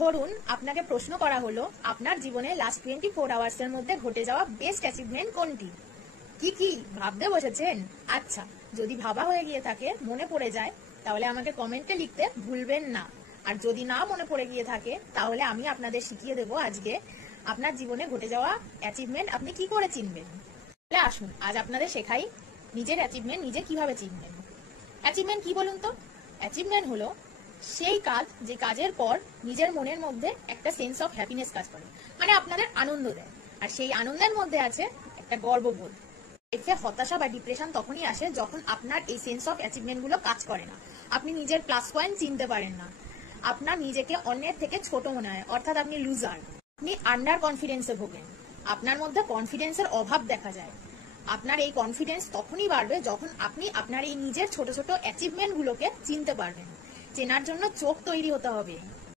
ধরুন আপনাকে প্রশ্ন করা হলো আপনার জীবনে লাস্ট 24 আওয়ার্সের মধ্যে ঘটে যাওয়া বেস্ট অ্যাচিভমেন্ট কোনটি। কি ভাবতে বসেছেন? আচ্ছা, যদি ভাবা হয়ে গিয়ে থাকে, মনে পড়ে যায়, তাহলে আমাকে কমেন্টে লিখতে ভুলবেন না। আর যদি না মনে পড়ে গিয়ে থাকে, তাহলে আমি আপনাদের শিখিয়ে দেবো আজকে আপনার জীবনে ঘটে যাওয়া অ্যাচিভমেন্ট আপনি কি করে চিনবেন। তাহলে আসুন আজ আপনাদের শেখাই নিজের অ্যাচিভমেন্ট নিজে কিভাবে চিনবেন। অ্যাচিভমেন্ট কি বলুন তো? অ্যাচিভমেন্ট হলো সেই কাজ যে কাজের পর নিজের মনের মধ্যে একটা সেন্স অফ হ্যাপিনেস কাজ করে, মানে আপনাদের আনন্দ দেয়। আর সেই আনন্দের মধ্যে আছে একটা গর্ববোধ। লাইফে হতাশা বা ডিপ্রেশন তখনই আসে যখন আপনার এই সেন্স অফ অ্যাচিভমেন্ট গুলো কাজ করে না, আপনি নিজের প্লাস পয়েন্ট চিনতে পারেন না, আপনার নিজেকে অন্যের থেকে ছোট মনে হয়, অর্থাৎ আপনি লুজার, আপনি আন্ডার কনফিডেন্সে ভোগেন, আপনার মধ্যে কনফিডেন্সের অভাব দেখা যায়। আপনার এই কনফিডেন্স তখনই বাড়বে যখন আপনি আপনার এই নিজের ছোট ছোট অ্যাচিভমেন্ট গুলোকে চিনতে পারবেন। চেনার জন্য চোখ তৈরি হতে হবে।